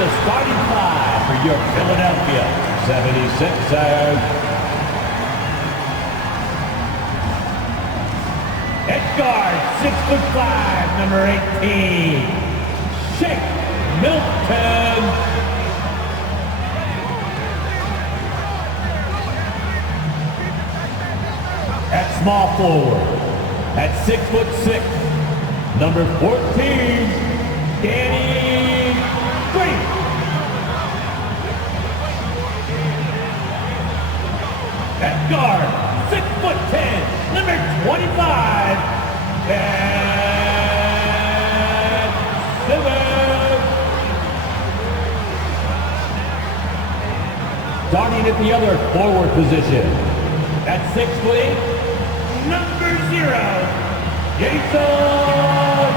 the starting five for your Philadelphia 76ers. At guard, 6'5", number 18, Shake Milton. At small forward, at 6'6", number 14, Danny Green. At guard, 6'10", number 25, Ben Simmons. Starting at the other forward position, at 6'8", number 0, Jason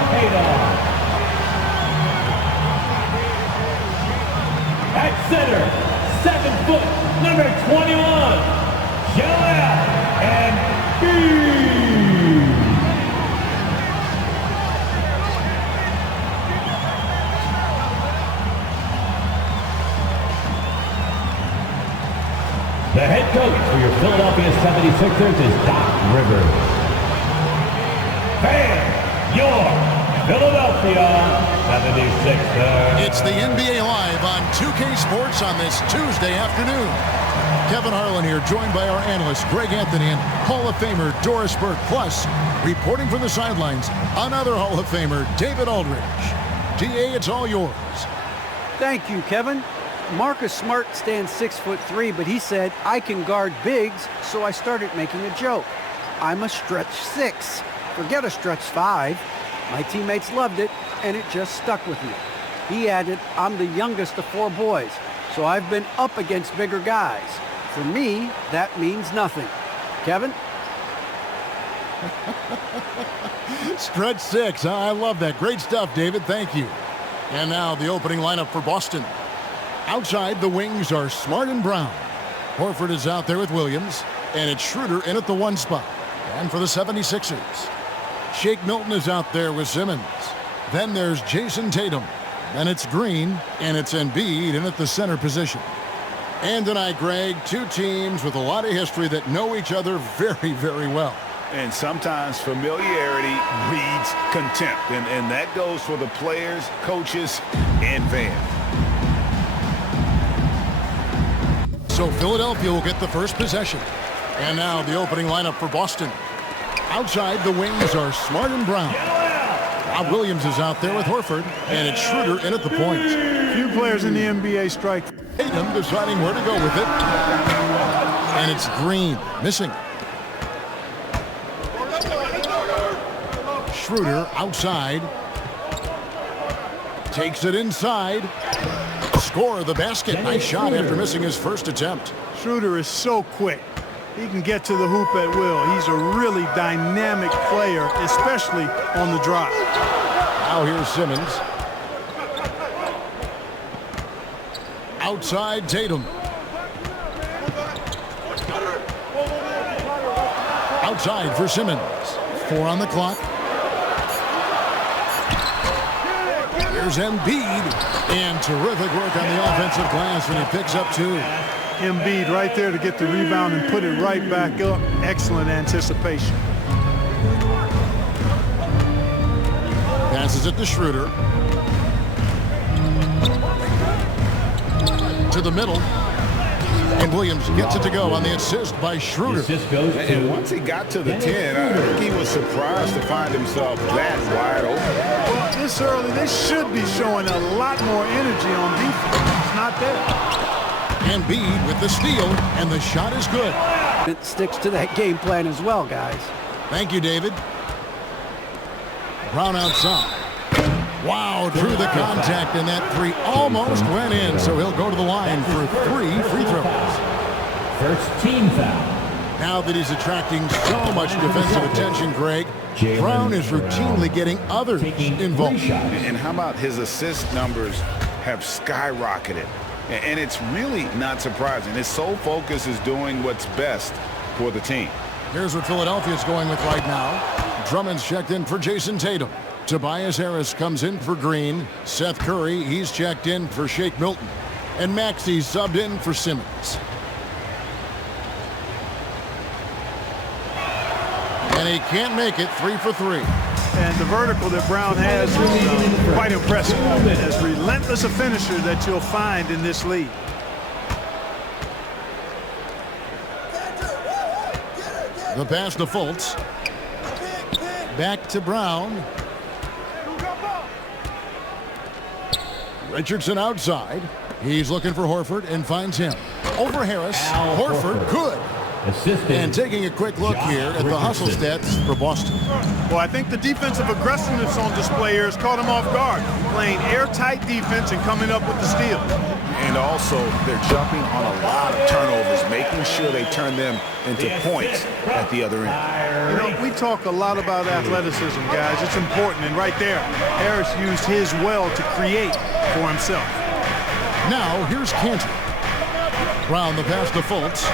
Tatum. At center, 7 foot, number 21, Joel Embiid. The head coach for your Philadelphia 76ers is Doc Rivers. Fans, your Philadelphia 76ers. It's the NBA Live on 2K Sports on this Tuesday afternoon. Kevin Harlan here, joined by our analyst Greg Anthony and Hall of Famer Doris Burke. Plus, reporting from the sidelines, another Hall of Famer, David Aldridge. DA, it's all yours. Thank you, Kevin. Marcus Smart stands 6'3", but he said, I can guard bigs, so I started making a joke. I'm a stretch 6. Forget a stretch 5. My teammates loved it, and it just stuck with me. He added, I'm the youngest of 4 boys, so I've been up against bigger guys. For me, that means nothing. Kevin? Stretch 6. I love that. Great stuff, David. Thank you. And now the opening lineup for Boston. Outside, the wings are Smart and Brown. Horford is out there with Williams, and it's Schroeder in at the 1 spot. And for the 76ers, Shake Milton is out there with Simmons. Then there's Jason Tatum. Then it's Green, and it's Embiid in at the center position. And tonight, Greg, 2 teams with a lot of history that know each other very, very well. And sometimes familiarity breeds contempt, and that goes for the players, coaches, and fans. So Philadelphia will get the first possession. And now the opening lineup for Boston. Outside, the wings are Smart and Brown. Rob Williams is out there with Horford, and it's Schroeder in at the point. Few players in the NBA strike. Tatum deciding where to go with it. And it's Green, missing. Schroeder outside. Takes it inside. Score the basket. Nice shot after missing his first attempt. Schroeder is so quick. He can get to the hoop at will. He's a really dynamic player, especially on the drive. Now here's Simmons. Outside, Tatum. Outside for Simmons. 4 on the clock. Here's Embiid. And terrific work on the offensive glass, and he picks up 2. Embiid right there to get the rebound and put it right back up. Excellent anticipation. Passes it to Schroeder. To the middle. And Williams gets it to go on the assist by Schroeder. And once he got to the 10, I think he was surprised to find himself that wide open. Well, this early, they should be showing a lot more energy on defense. It's not there. Embiid with the steal, and the shot is good. It sticks to that game plan as well, guys. Thank you, David. Brown outside. Wow, drew the contact, and that 3 almost went in, so he'll go to the line for 3 free throws. First team foul. Now that he's attracting so much defensive attention, Greg, Brown is routinely getting others involved. And how about his assist numbers have skyrocketed? And it's really not surprising. His sole focus is doing what's best for the team. Here's what Philadelphia's going with right now. Drummond's checked in for Jason Tatum. Tobias Harris comes in for Green. Seth Curry, he's checked in for Shake Milton. And Maxey's subbed in for Simmons. And he can't make it. 3 for 3. And the vertical that Brown has is quite impressive. As relentless a finisher that you'll find in this league. The pass to Fultz. Back to Brown. Richardson outside. He's looking for Horford and finds him. Over Harris. Horford, good. Assistant. And taking a quick look here at the hustle stats for Boston. Well, I think the defensive aggressiveness on display here has caught him off guard. Playing airtight defense and coming up with the steal. And also, they're jumping on a lot of turnovers, making sure they turn them into points at the other end. You know, we talk a lot about athleticism, guys. It's important. And right there, Harris used his well to create for himself. Now, here's Cantor. Brown, the pass to Fultz.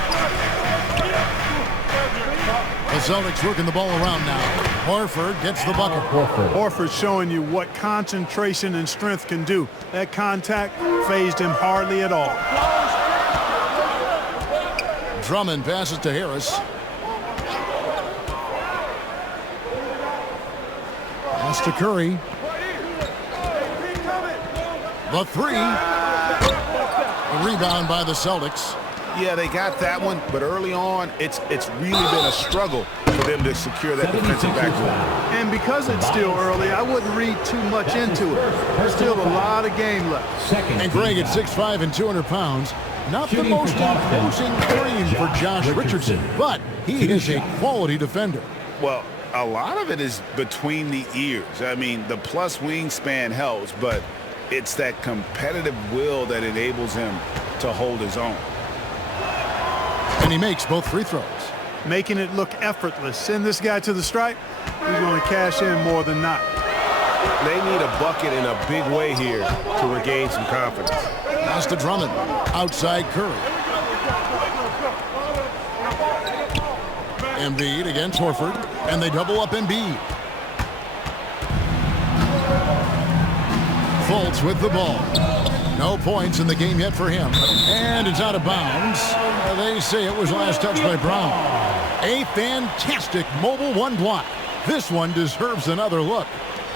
The Celtics working the ball around now. Horford gets the bucket. Horford showing you what concentration and strength can do. That contact fazed him hardly at all. Drummond passes to Harris. Pass to Curry. The three. A rebound by the Celtics. Yeah, they got that one, but early on, it's really been a struggle for them to secure that defensive backboard. And because it's still early, I wouldn't read too much into it. There's still a lot of game left. And Greg at 6'5" and 200 pounds. Not the most imposing frame for Josh Richardson, but he is a quality defender. Well, a lot of it is between the ears. I mean, the plus wingspan helps, but it's that competitive will that enables him to hold his own. And he makes both free throws. Making it look effortless. Send this guy to the stripe. He's going to cash in more than not. They need a bucket in a big way here to regain some confidence. Pass to Drummond. Outside Curry. Embiid against Horford. And they double up Embiid. Fultz with the ball. No points in the game yet for him. And it's out of bounds. They say it was last touched by Brown. A fantastic mobile one block. This one deserves another look.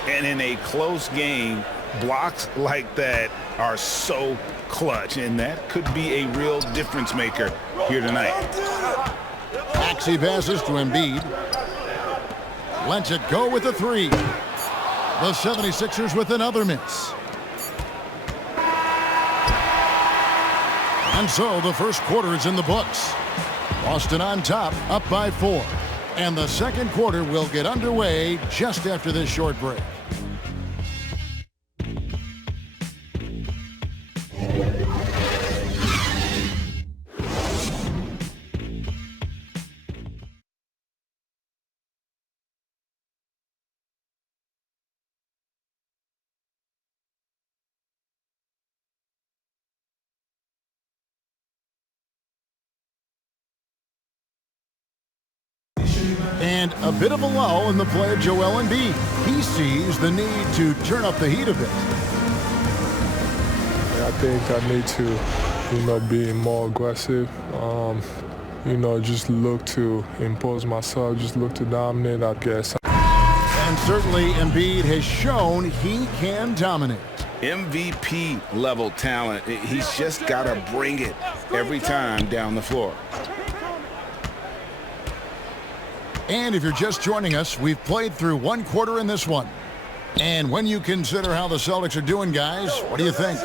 And in a close game, blocks like that are so clutch, and that could be a real difference maker here tonight. Maxey passes to Embiid. Lets it go with the three. The 76ers with another miss. And so the first quarter is in the books. Boston on top, up by 4. And the second quarter will get underway just after this short break. And a bit of a lull in the play of Joel Embiid. He sees the need to turn up the heat a bit. I think I need to, be more aggressive. Just look to impose myself, just look to dominate, I guess. And certainly Embiid has shown he can dominate. MVP level talent. He's just got to bring it every time down the floor. And if you're just joining us, we've played through one quarter in this one. And when you consider how the Celtics are doing, guys, what do you think?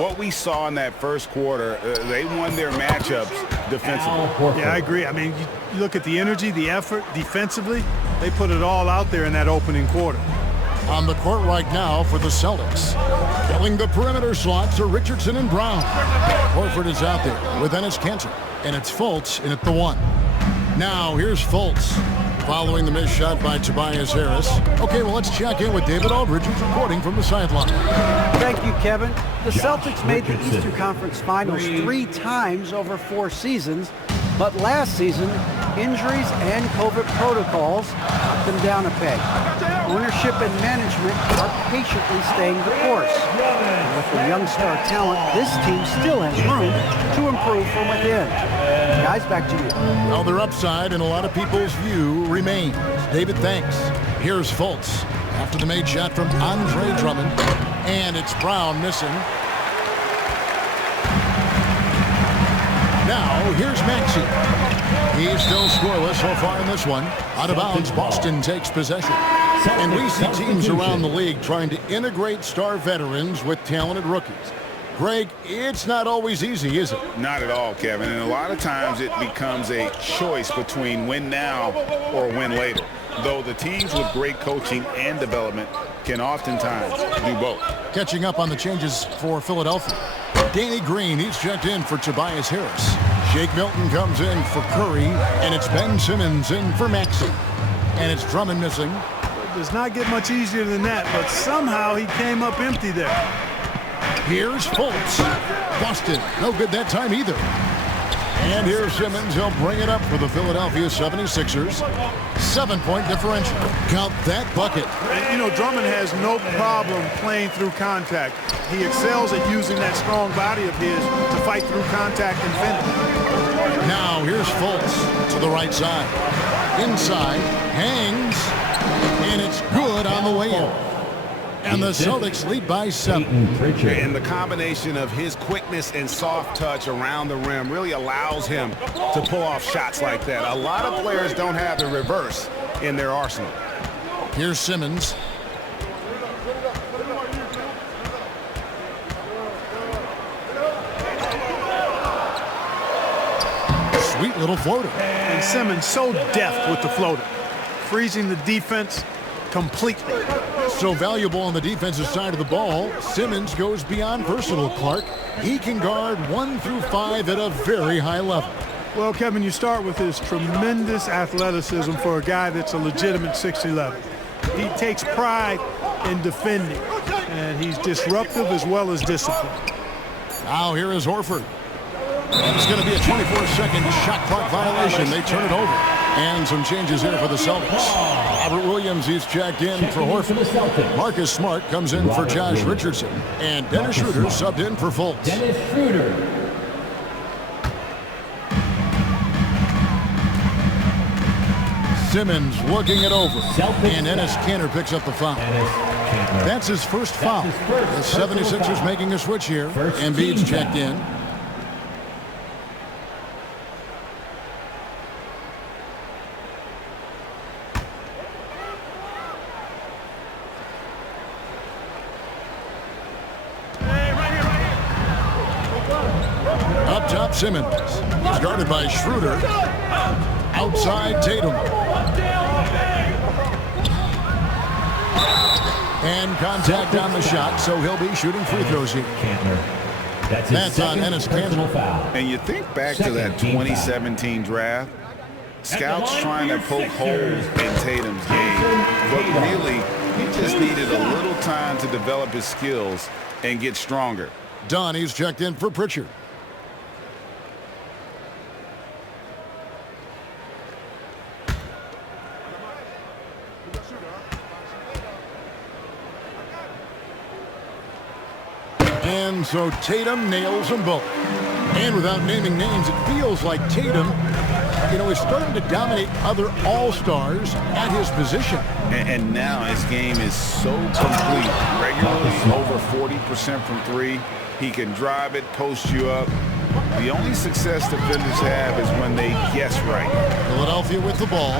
What we saw in that first quarter, they won their matchups defensively. Yeah, I agree. I mean, you look at the energy, the effort defensively, they put it all out there in that opening quarter. On the court right now for the Celtics. Filling the perimeter slots are Richardson and Brown. Horford is out there with Enes Kanter. And it's Fultz in at the 1. Now, here's Fultz, following the missed shot by Tobias Harris. Okay, well, let's check in with David Aldridge, who's reporting from the sideline. Thank you, Kevin. The Celtics made the Eastern Conference Finals 3 times over 4 seasons, but last season, injuries and COVID protocols them down a peg. Ownership and management are patiently staying the course. And with the young star talent, this team still has room to improve from within. Guys, back to you. Well, their upside in a lot of people's view remains. David, thanks. Here's Fultz after the made shot from Andre Drummond. And it's Brown missing. Now, here's Maxey. He's still scoreless so far in this one. Out of bounds, Boston takes possession. And we see teams around the league trying to integrate star veterans with talented rookies. Greg, it's not always easy, is it? Not at all, Kevin. And a lot of times it becomes a choice between win now or win later. Though the teams with great coaching and development can oftentimes do both. Catching up on the changes for Philadelphia. Danny Green, he's checked in for Tobias Harris. Shake Milton comes in for Curry, and it's Ben Simmons in for Maxey. And it's Drummond missing. It does not get much easier than that, but somehow he came up empty there. Here's Fultz. Boston, no good that time either. And here's Simmons. He'll bring it up for the Philadelphia 76ers. 7-point differential. Count that bucket. You know, Drummond has no problem playing through contact. He excels at using that strong body of his to fight through contact and finish. Now here's Fultz to the right side. Inside, hangs, and it's good on the way in. And the Celtics lead by 7. And the combination of his quickness and soft touch around the rim really allows him to pull off shots like that. A lot of players don't have the reverse in their arsenal. Here's Simmons. Sweet little floater. And Simmons so deft with the floater, freezing the defense completely. So valuable on the defensive side of the ball, Simmons goes beyond personal, Clark. He can guard 1 through 5 at a very high level. Well, Kevin, you start with his tremendous athleticism for a guy that's a legitimate 6'11". He takes pride in defending, and he's disruptive as well as disciplined. Now here is Horford. It's going to be a 24-second shot clock violation. They turn it over. And some changes here for the Celtics. Robert Williams, he's checked in for Horford. Marcus Smart comes in for Josh Richardson. And Dennis Schroeder subbed in for Fultz. Dennis Schroeder. Simmons looking it over. And Enes Kanter picks up the foul. That's his first foul. The 76ers making a switch here. Embiid's checked in. Up top, Simmons. He's guarded by Schroeder. Outside, Tatum. And contact on the shot, so he'll be shooting free throws here. That's on Enes Kanter. And you think back to that 2017 draft, scouts trying to poke holes in Tatum's game, but really, he just needed a little time to develop his skills and get stronger. Donnie's checked in for Pritchard. And so Tatum nails them both. And without naming names, it feels like Tatum, is starting to dominate other all-stars at his position. And now his game is so complete. Regularly over 40% from 3. He can drive it, post you up. The only success defenders have is when they guess right. Philadelphia with the ball,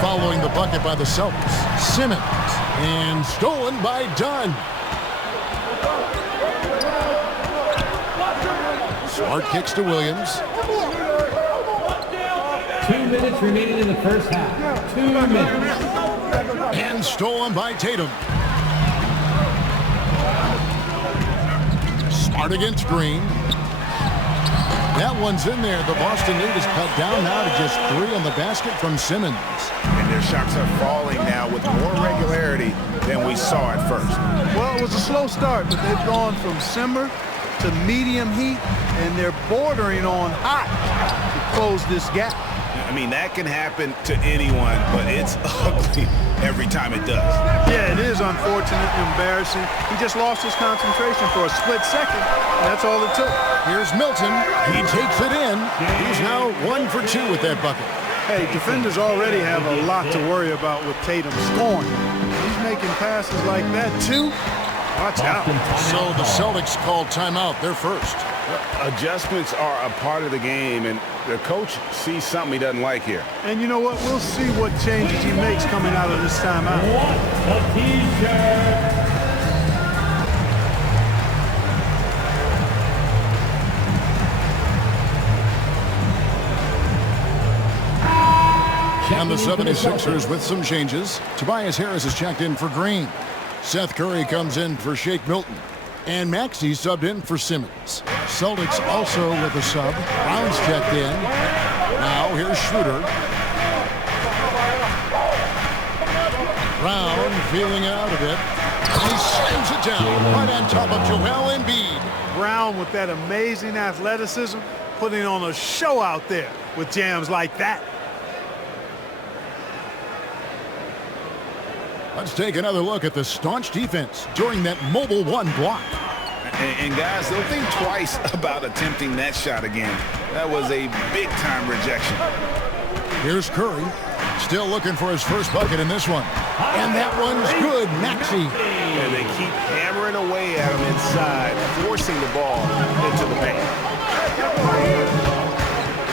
following the bucket by the Celtics. Simmons, and stolen by Dunn. Smart kicks to Williams. 2 minutes remaining in the first half. 2 minutes. And stolen by Tatum. Smart against Green. That one's in there. The Boston lead is cut down now to just 3 on the basket from Simmons. And their shots are falling now with more regularity than we saw at first. Well, it was a slow start, but they've gone from simmer to medium heat, and they're bordering on hot to close this gap. I mean, that can happen to anyone, but it's ugly every time it does. Yeah, it is unfortunate and embarrassing. He just lost his concentration for a split second, and that's all it took. Here's Milton. He takes it in. He's now 1 for 2 with that bucket. Hey, defenders already have a lot to worry about with Tatum scoring. He's making passes like that, too. Watch out. So the Celtics called timeout. They're first. Adjustments are a part of the game, and the coach sees something he doesn't like here. And you know what? We'll see what changes he makes coming out of this timeout. What a T-shirt! And the 76ers with some changes. Tobias Harris is checked in for Green. Seth Curry comes in for Shake Milton. And Maxey subbed in for Simmons. Celtics also with a sub. Brown's checked in. Now here's Schroeder. Brown feeling it out a bit. He slams it down right on top of Joel Embiid. Brown with that amazing athleticism, putting on a show out there with jams like that. Let's take another look at the staunch defense during that mobile one block. And guys, they'll think twice about attempting that shot again. That was a big-time rejection. Here's Curry, still looking for his first bucket in this one. And that one's good, Maxey. And they keep hammering away at him inside, forcing the ball into the paint.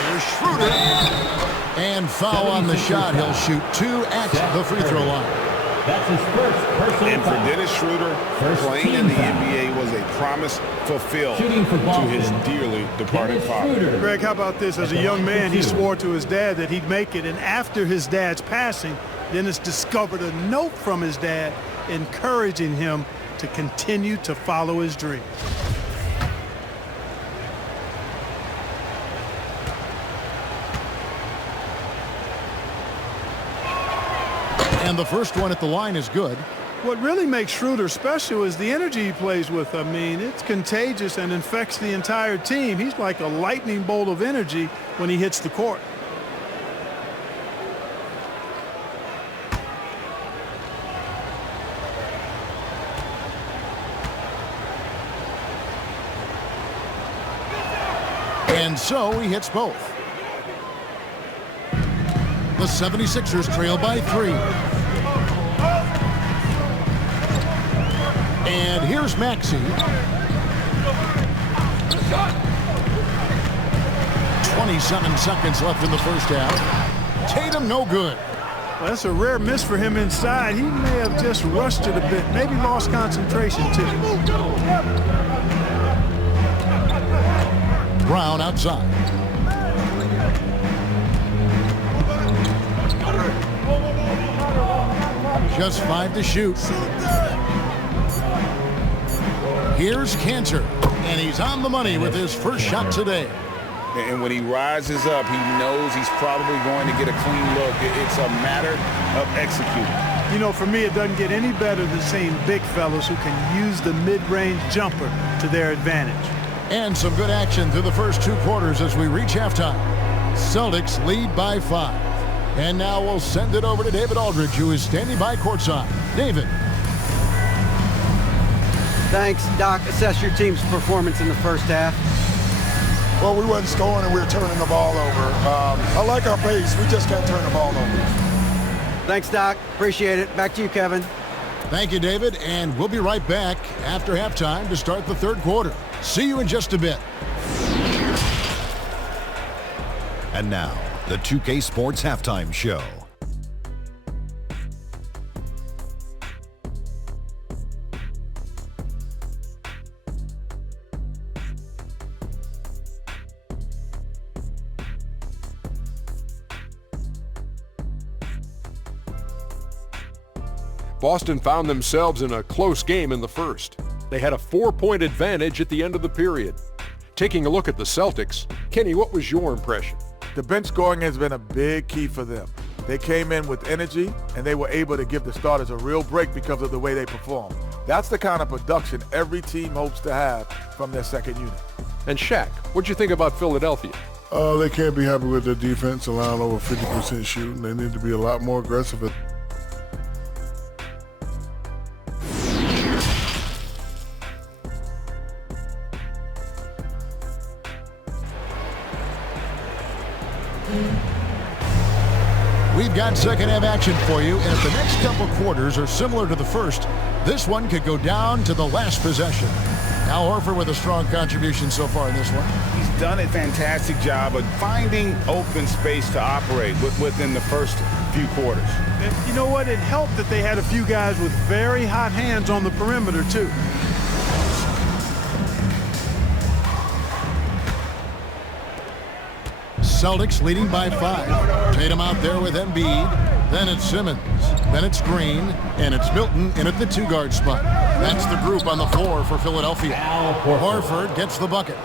Here's Schroeder. And foul on the shot. He'll shoot 2 at the free throw line. That's his first personal And for foul. Dennis Schroeder, playing in the NBA was a promise fulfilled to his dearly departed father. Greg, how about this? As a young man, he swore to his dad that he'd make it. And after his dad's passing, Dennis discovered a note from his dad encouraging him to continue to follow his dream. And the first one at the line is good. What really makes Schroeder special is the energy he plays with. I mean, it's contagious and infects the entire team. He's like a lightning bolt of energy when he hits the court. And so he hits both. The 76ers trail by 3. And here's Maxey. 27 seconds left in the first half. Tatum no good. Well, that's a rare miss for him inside. He may have just rushed it a bit, maybe lost concentration too. Brown outside. Just 5 to shoot. Here's Cantor, and he's on the money with his first shot today. And when he rises up, he knows he's probably going to get a clean look. It's a matter of executing. You know, for me, it doesn't get any better than seeing big fellas who can use the mid-range jumper to their advantage. And some good action through the first 2 quarters as we reach halftime. Celtics lead by 5. And now we'll send it over to David Aldridge, who is standing by courtside. David. Thanks, Doc. Assess your team's performance in the first half. Well, we wasn't scoring and we were turning the ball over. I like our pace. We just can't turn the ball over. Thanks, Doc. Appreciate it. Back to you, Kevin. Thank you, David. And we'll be right back after halftime to start the third quarter. See you in just a bit. And now, the 2K Sports Halftime Show. Boston found themselves in a close game in the first. They had a 4-point advantage at the end of the period. Taking a look at the Celtics, Kenny, what was your impression? The bench scoring has been a big key for them. They came in with energy, and they were able to give the starters a real break because of the way they performed. That's the kind of production every team hopes to have from their second unit. And Shaq, what'd you think about Philadelphia? They can't be happy with their defense, allowing over 50% shooting. They need to be a lot more aggressive. We've got second half action for you, and if the next couple quarters are similar to the first, this one could go down to the last possession. Al Horford with a strong contribution so far in this one. He's done a fantastic job of finding open space to operate within the first few quarters. And you know what? It helped that they had a few guys with very hot hands on the perimeter, too. Celtics leading by 5. Tatum out there with Embiid. Then it's Simmons. Then it's Green. And it's Milton in at the 2-guard spot. That's the group on the floor for Philadelphia. Horford gets the bucket.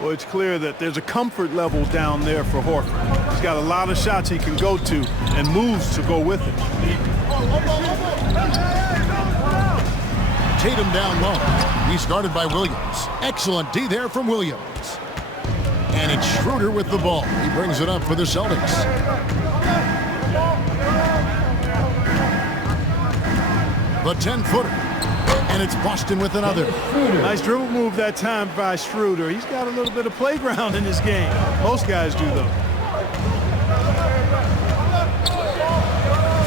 Well, it's clear that there's a comfort level down there for Horford. He's got a lot of shots he can go to and moves to go with it. Tatum down low. He's guarded by Williams. Excellent D there from Williams. And it's Schroeder with the ball. He brings it up for the Celtics. The 10-footer. And it's Boston with another. Nice dribble move that time by Schroeder. He's got a little bit of playground in his game. Most guys do, though.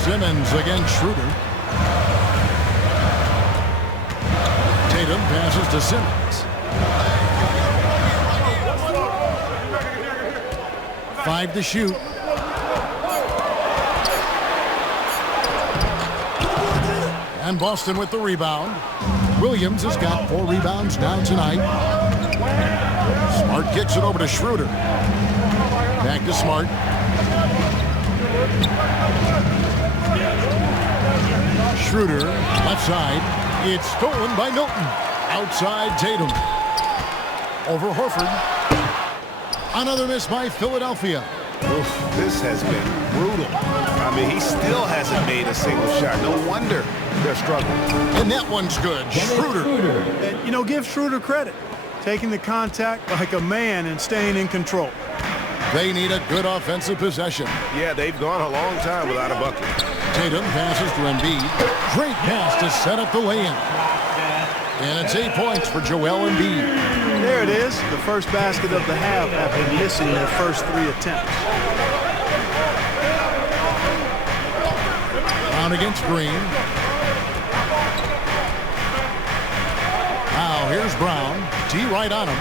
Simmons against Schroeder. Tatum passes to Simmons. 5 to shoot. And Boston with the rebound. Williams has got 4 rebounds now tonight. Smart kicks it over to Schroeder. Back to Smart. Schroeder, left side. It's stolen by Milton. Outside Tatum. Over Horford. Another miss by Philadelphia. Oof, this has been brutal. I mean, he still hasn't made a single shot. No wonder they're struggling. And that one's good. Schroeder. And, you know, give Schroeder credit. Taking the contact like a man and staying in control. They need a good offensive possession. Yeah, they've gone a long time without a bucket. Tatum passes to Embiid. Great pass to set up the lay-in. And it's 8 points for Joel Embiid. There it is, the first basket of the half after missing their first 3 attempts. Brown against Green. Now here's Brown. D right on him.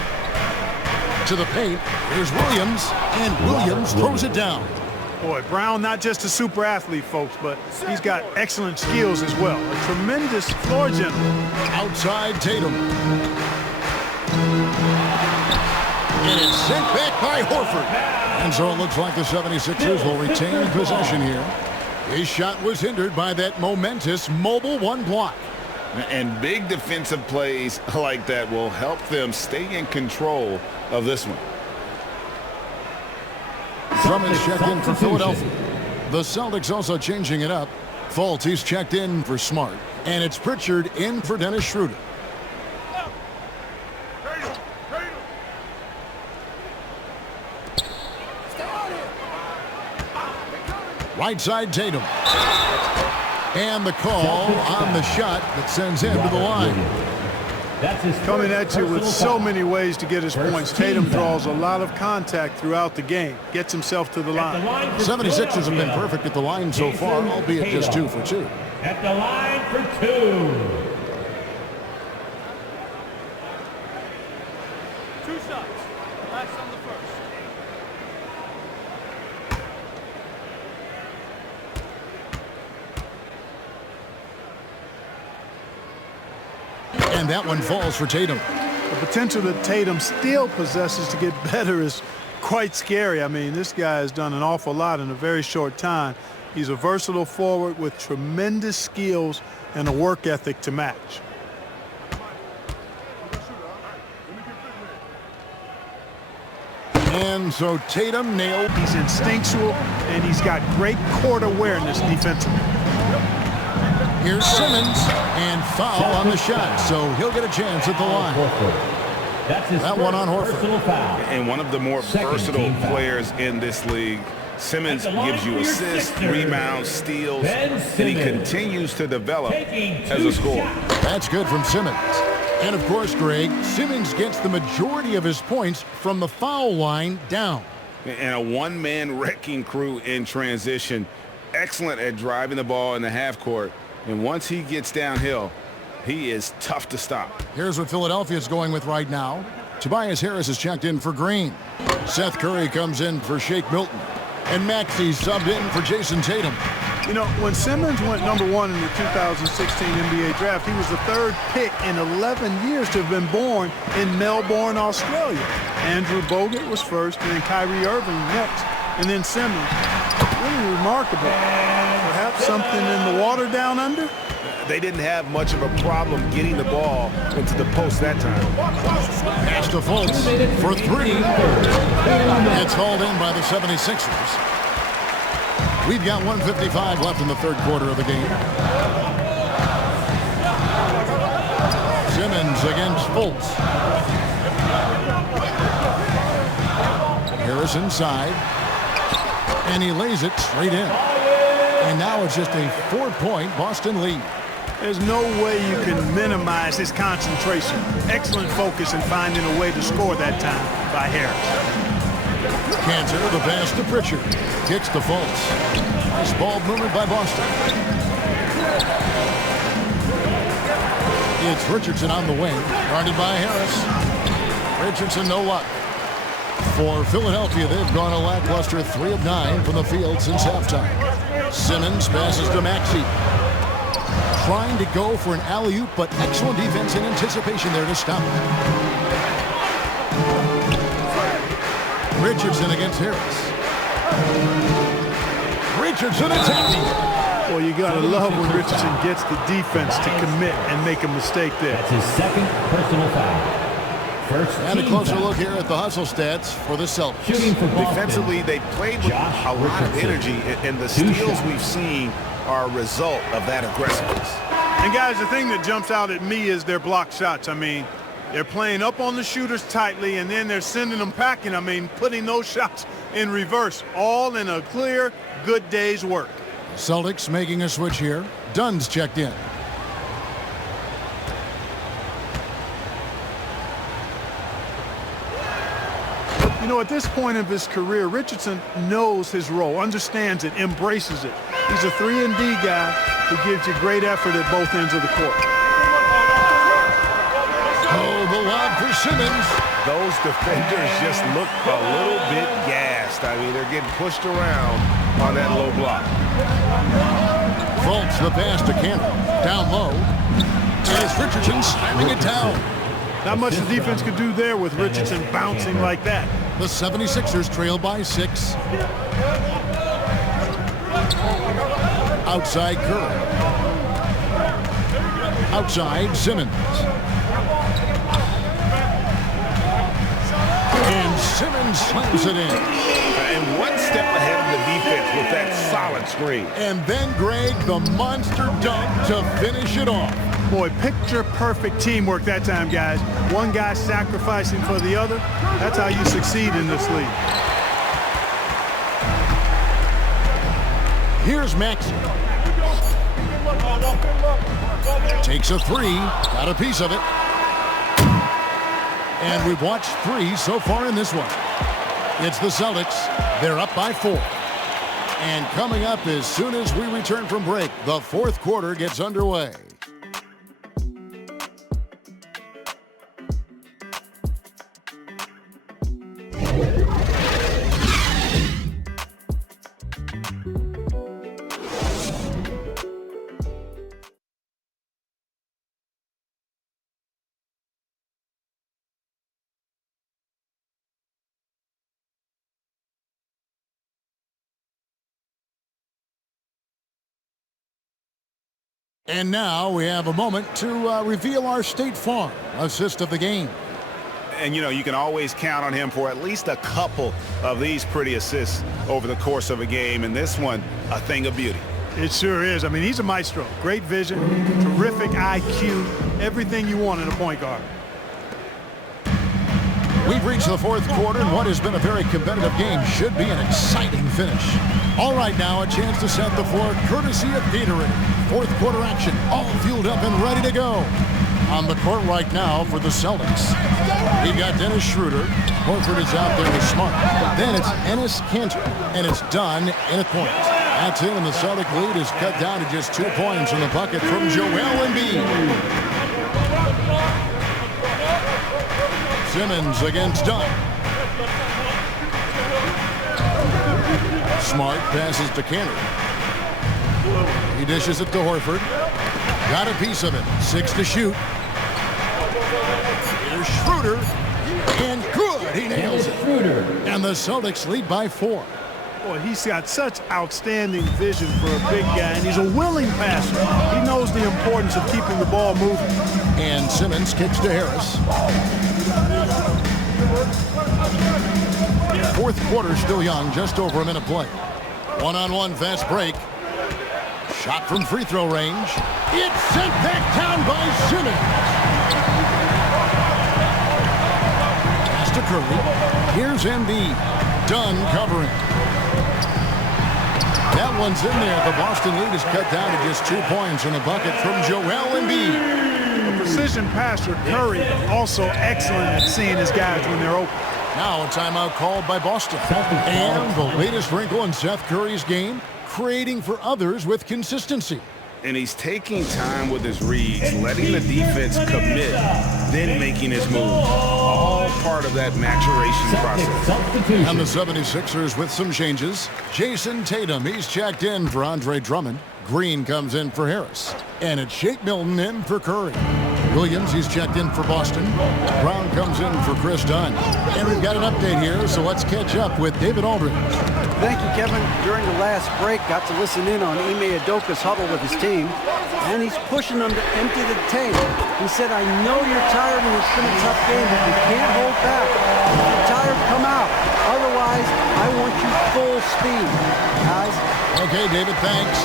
To the paint. Here's Williams. And Williams throws it down. Boy, Brown not just a super athlete, folks, but he's got excellent skills as well. A tremendous floor general. Outside Tatum. And it's sent back by Horford. And so it looks like the 76ers will retain possession here. His shot was hindered by that momentous mobile 1 block. And big defensive plays like that will help them stay in control of this one. Drummond's checked in for Philadelphia. The Celtics also changing it up. Fultz, he's checked in for Smart. And it's Pritchard in for Dennis Schroeder. Right side Tatum. And the call on the shot that sends him to the line. Coming at you with so many ways to get his points. Tatum draws a lot of contact throughout the game. Gets himself to the line. 76ers have been perfect at the line so far, albeit just 2 for 2. At the line for 2. 2 shots. Last on the first. And that one falls for Tatum. The potential that Tatum still possesses to get better is quite scary. I mean, this guy has done an awful lot in a very short time. He's a versatile forward with tremendous skills and a work ethic to match. And so Tatum nailed. He's instinctual, and he's got great court awareness defensively. Here's Simmons, and foul on the shot, so he'll get a chance at the line. That's his that one on Horford. Personal foul. And one of the more versatile players in this league. Simmons gives you assists, rebounds, steals, and he continues to develop as a scorer. That's good from Simmons. And of course, Greg, Simmons gets the majority of his points from the foul line down. And a one-man wrecking crew in transition. Excellent at driving the ball in the half court. And once he gets downhill, he is tough to stop. Here's what Philadelphia is going with right now. Tobias Harris is checked in for Green. Seth Curry comes in for Shake Milton. And Maxey subbed in for Jason Tatum. You know, when Simmons went #1 in the 2016 NBA draft, he was the 3rd pick in 11 years to have been born in Melbourne, Australia. Andrew Bogut was first, and then Kyrie Irving next, and then Simmons. Really remarkable. Perhaps something in the water down under? They didn't have much of a problem getting the ball into the post that time. Pass to Fultz for 3. It's hauled in by the 76ers. We've got 1:55 left in the 3rd quarter of the game. Simmons against Fultz. Harris inside. And he lays it straight in. And now it's just a 4-point Boston lead. There's no way you can minimize his concentration. Excellent focus in finding a way to score that time by Harris. Cantor, the pass to Pritchard. Kicks to Fultz. Nice ball movement by Boston. It's Richardson on the wing. Guarded by Harris. Richardson, no luck. For Philadelphia, they've gone a lackluster 3 of 9 from the field since halftime. Simmons passes to Maxey. Trying to go for an alley-oop, but excellent defense and anticipation there to stop it. Richardson against Harris. Richardson attacking. Well, you got to love when Richardson gets the defense to commit and make a mistake there. That's his 2nd personal foul. And a closer look here at the hustle stats for the Celtics. Defensively, they played with a lot of energy, and the steals we've seen are a result of that aggressiveness. And guys, the thing that jumps out at me is their block shots. I mean, they're playing up on the shooters tightly, and then they're sending them packing. I mean, putting those shots in reverse, all in a clear, good day's work. Celtics making a switch here. Dunn's checked in. You know, at this point of his career, Richardson knows his role, understands it, embraces it. He's a 3-and-D guy who gives you great effort at both ends of the court. Oh, the lob for Simmons. Those defenders just look a little bit gassed. I mean, they're getting pushed around on that low block. Fultz the pass to Cantor. Down low. And it's Richardson slamming it down. Not much the defense could do there with Richardson bouncing like that. The 76ers trail by 6. Outside Curry. Outside Simmons. And Simmons slams it in. And one step ahead of the defense with that solid screen. And then, Greg, the monster dunk to finish it off. Boy, picture-perfect teamwork that time, guys. One guy sacrificing for the other. That's how you succeed in this league. Here's Maxey. Takes a 3. Got a piece of it. And we've watched 3 so far in this one. It's the Celtics. They're up by 4. And coming up as soon as we return from break, the 4th quarter gets underway. And now we have a moment to reveal our State Farm assist of the game. And, you know, you can always count on him for at least a couple of these pretty assists over the course of a game. And this one, a thing of beauty. It sure is. I mean, he's a maestro. Great vision, terrific IQ, everything you want in a point guard. We've reached the fourth quarter, and what has been a very competitive game should be an exciting finish. All right, now a chance to set the floor courtesy of Gatorade. Fourth quarter action, all fueled up and ready to go. On the court right now for the Celtics, we got Dennis Schroeder. Horford is out there with Smart. Then it's Enes Kanter, and it's done in a point. That's it, and the Celtic lead is cut down to just 2 points in the bucket from Joel Embiid. Simmons against Dunn. Smart passes to Kanter. He dishes it to Horford. Got a piece of it. 6 to shoot. Here's Schroeder. And good. He nails it. And the Celtics lead by 4. Boy, he's got such outstanding vision for a big guy, and he's a willing passer. He knows the importance of keeping the ball moving. And Simmons kicks to Harris. Fourth quarter still young, just over a minute play. One-on-one fast break. Shot from free throw range. It's sent back down by Simmons. Pass to Curry. Here's Embiid. Dunn covering. That one's in there. The Boston lead is cut down to just 2 points in the bucket from Joel Embiid. A precision passer, Curry, also excellent at seeing his guys when they're open. Now a timeout called by Boston. And the latest wrinkle in Seth Curry's game, creating for others with consistency. And he's taking time with his reads, letting the defense commit, then making his move. All part of that maturation process. And the 76ers with some changes. Jason Tatum, he's checked in for Andre Drummond. Green comes in for Harris. And it's Shake Milton in for Curry. Williams, he's checked in for Boston. Brown comes in for Chris Dunn. And we've got an update here, so let's catch up with David Aldridge. Thank you, Kevin. During the last break, got to listen in on Ime Udoka's huddle with his team, and he's pushing them to empty the tank. He said, I know you're tired and it's been a tough game, but you can't hold back. If you're tired, come out. Otherwise, I want you full speed, guys. Okay, David, thanks.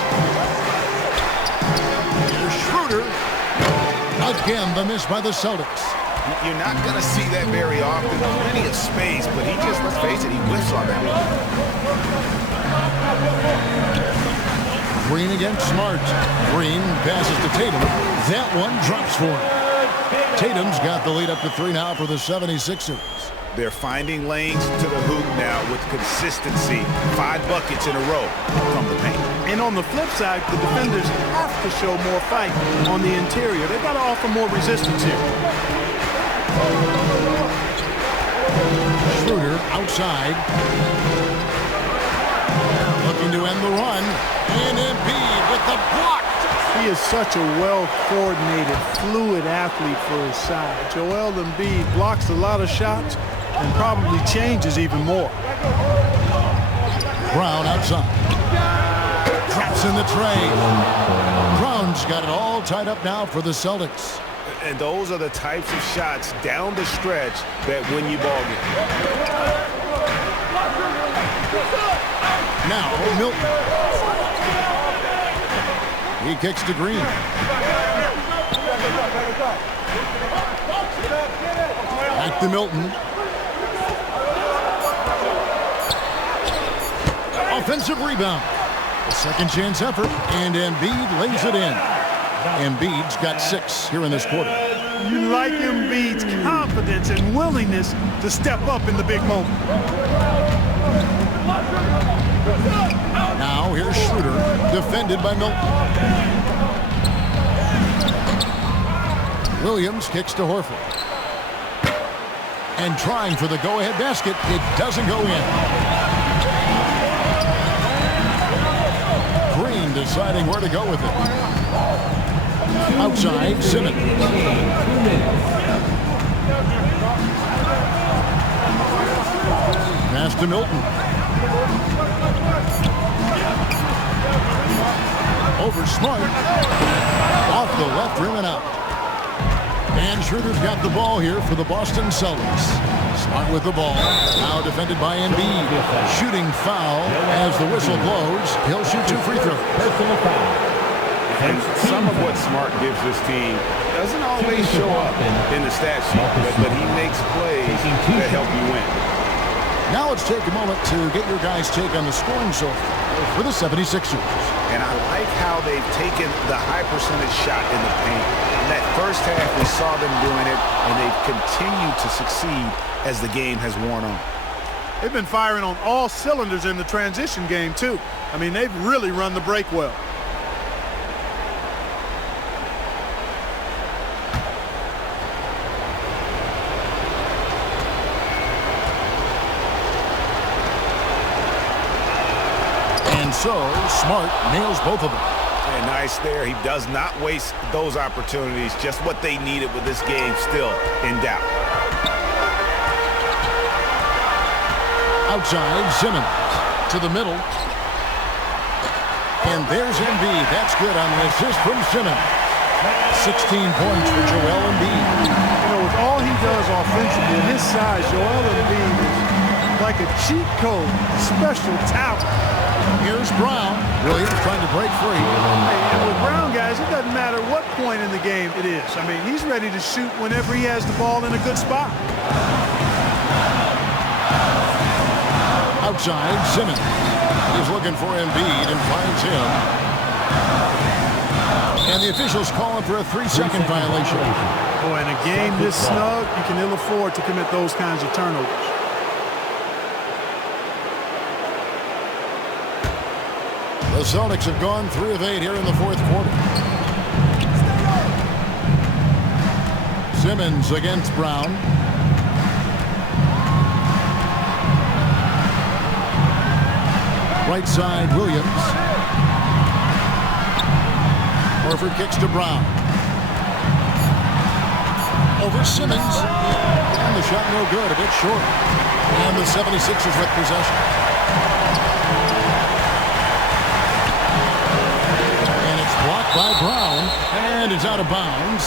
Here's Schroeder. Again, the miss by the Celtics. You're not going to see that very often. Plenty of space, but he just, let's face it, he whiffs on that one. Green against Smart. Green passes to Tatum. That one drops for him. Tatum's got the lead up to 3 now for the 76ers. They're finding lanes to the hoop now with consistency. 5 buckets in a row from the paint. And on the flip side, the defenders have to show more fight on the interior. They've got to offer more resistance here. Schroeder outside. Looking to end the run. And Embiid with the block. He is such a well-coordinated, fluid athlete for his size. Joel Embiid blocks a lot of shots and probably changes even more. Brown outside. Drops in the tray. Brown's got it all tied up now for the Celtics. And those are the types of shots down the stretch that win you ball game. Now Milton. He kicks to Green. Back to Milton. Offensive rebound. A second chance effort, and Embiid lays it in. Embiid's got 6 here in this quarter. You like Embiid's confidence and willingness to step up in the big moment. Now here's Schroeder, defended by Milton. Williams kicks to Horford. And trying for the go-ahead basket, it doesn't go in. Green deciding where to go with it. Outside, Simmons. Pass to Milton. Over Smart. Off the left rim and out. And Schroeder's got the ball here for the Boston Celtics. Smart with the ball. Now defended by Embiid. Shooting foul as the whistle blows. He'll shoot 2 free throws. Personal foul. And some of what Smart gives this team doesn't always show up in the stat sheet, but he makes plays that help you win. Now let's take a moment to get your guys' take on the scoring so far for the 76ers. And I like how they've taken the high percentage shot in the paint. In that first half, we saw them doing it, and they've continued to succeed as the game has worn on. They've been firing on all cylinders in the transition game, too. I mean, they've really run the break well. And so, Smart nails both of them. And nice there. He does not waste those opportunities. Just what they needed with this game still in doubt. Outside, Simmons to the middle. And there's Embiid. That's good on the assist from Simmons. 16 points for Joel Embiid. You know, with all he does offensively, at his size, Joel Embiid is like a cheat code, special talent. Here's Brown. Williams trying to break free. And with Brown, guys, it doesn't matter what point in the game it is. I mean, he's ready to shoot whenever he has the ball in a good spot. Outside, Simmons. He's looking for Embiid and finds him. And the officials call him for a 3-second violation. Boy, in a game this snug, you can ill afford to commit those kinds of turnovers. The Celtics have gone 3 of 8 here in the fourth quarter. Simmons against Brown. Right side, Williams. Horford kicks to Brown. Over Simmons. And the shot no good, a bit short. And the 76ers with possession. And it's blocked by Brown. And it's out of bounds.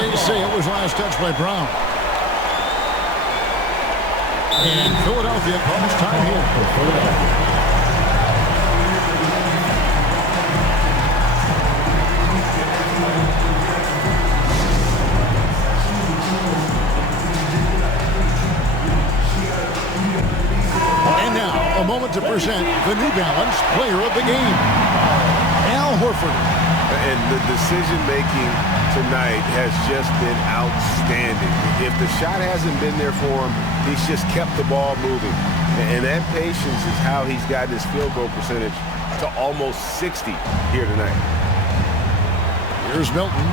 They say it was last touch by Brown. And Philadelphia calls time here for Philadelphia. A moment to present the New Balance Player of the Game, Al Horford. And the decision-making tonight has just been outstanding. If the shot hasn't been there for him, he's just kept the ball moving. And that patience is how he's got his field goal percentage to almost 60 here tonight. Here's Milton.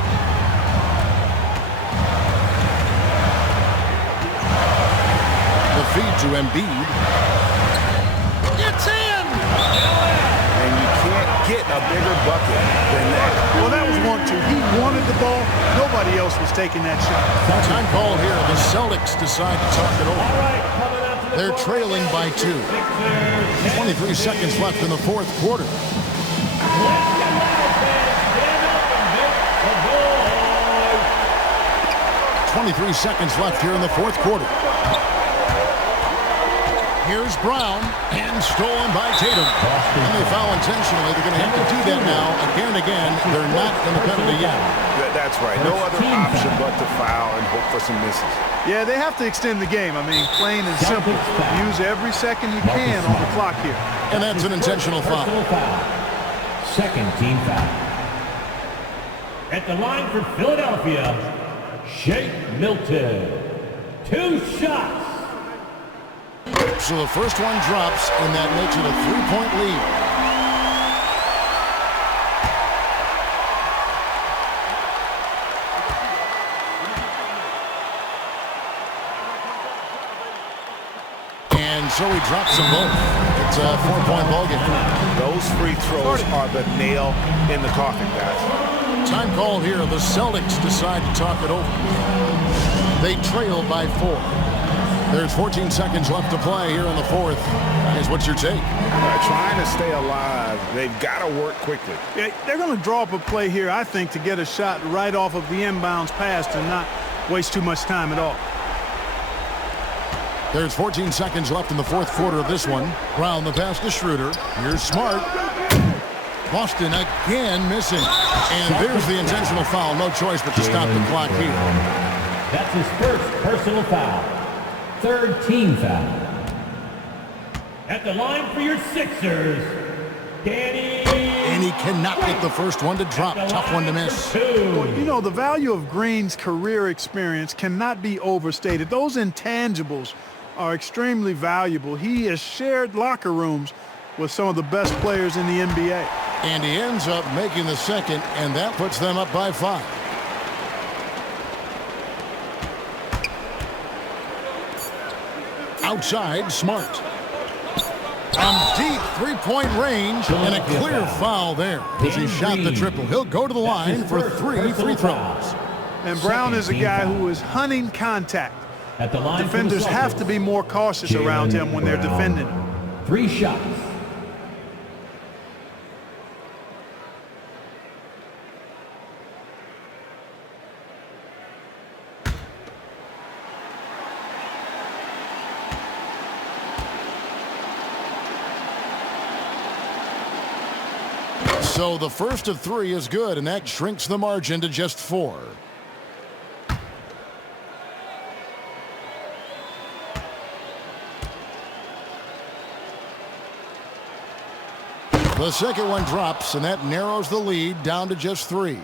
The feed to Embiid. It's in! And you can't get a bigger bucket than that. Well, that was 1-2. He wanted the ball. Nobody else was taking that shot. Time call here. The Celtics decide to talk it over. They're trailing by 2. 23 seconds left in the fourth quarter. 23 seconds left here in the fourth quarter. Here's Brown, and stolen by Tatum. And they foul intentionally. They're going to have to do that now again and again. They're not in the penalty yet. That's right. No other option but to foul and hope for some misses. Yeah, they have to extend the game. I mean, plain and simple. Use every second you can on the clock here. And that's an intentional foul. Second team foul. At the line for Philadelphia, Shake Milton. 2 shots. So the first one drops, and that makes it a 3-point lead. And so he drops them both. It's a 4-point ball game. Those free throws are the nail in the coffin, guys. Time call here. The Celtics decide to talk it over. They trail by 4. There's 14 seconds left to play here in the fourth. Guys, what's your take? Trying to stay alive. They've got to work quickly. Yeah, they're going to draw up a play here, I think, to get a shot right off of the inbounds pass and not waste too much time at all. There's 14 seconds left in the fourth quarter of this one. Brown the pass to Schroeder. Here's Smart. Boston again missing. And there's the intentional foul. No choice but to stop the clock here. That's his first personal foul. Third team foul. At the line for your Sixers, Danny. And he cannot get the first one to drop. Tough one to miss. Well, you know, the value of Green's career experience cannot be overstated. Those intangibles are extremely valuable. He has shared locker rooms with some of the best players in the NBA. And he ends up making the second, and that puts them up by 5. Outside, Smart. From deep three-point range, and a clear foul there as he shot the triple. He'll go to the line for 3 free throws. And Brown is a guy who is hunting contact. Defenders have to be more cautious around him when they're defending him. 3 shots. So the first of 3 is good, and that shrinks the margin to just 4. The second one drops, and that narrows the lead down to just 3.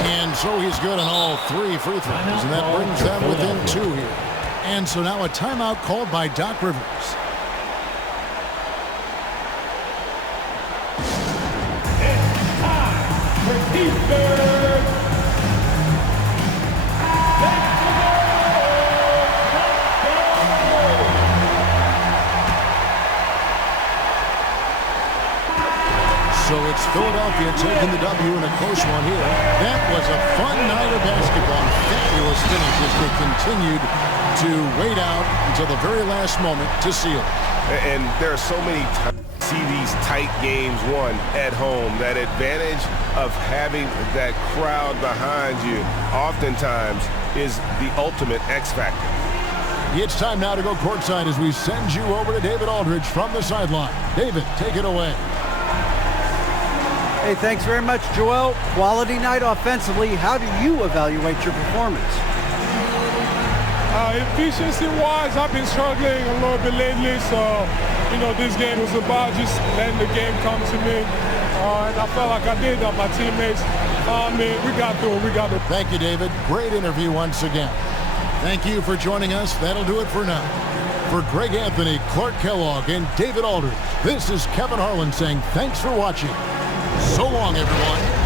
And so he's good on all 3 free throws, and that brings them within 2 here. And so now a timeout called by Doc Rivers. So it's Philadelphia taking the W in a close one here. That was a fun night of basketball. Fabulous finish as they continued to wait out until the very last moment to seal it. And there are so many times you see these tight games won at home. That advantage of having that crowd behind you oftentimes is the ultimate X factor. It's time now to go courtside as we send you over to David Aldridge from the sideline. David, take it away. Hey, thanks very much, Joel. Quality night offensively. How do you evaluate your performance? Efficiency-wise, I've been struggling a little bit lately, so, this game was about just letting the game come to me. And I felt like I did that. My teammates found me. We got through it. Thank you, David. Great interview once again. Thank you for joining us. That'll do it for now. For Greg Anthony, Clark Kellogg, and David Aldridge, this is Kevin Harlan saying thanks for watching. So long, everyone.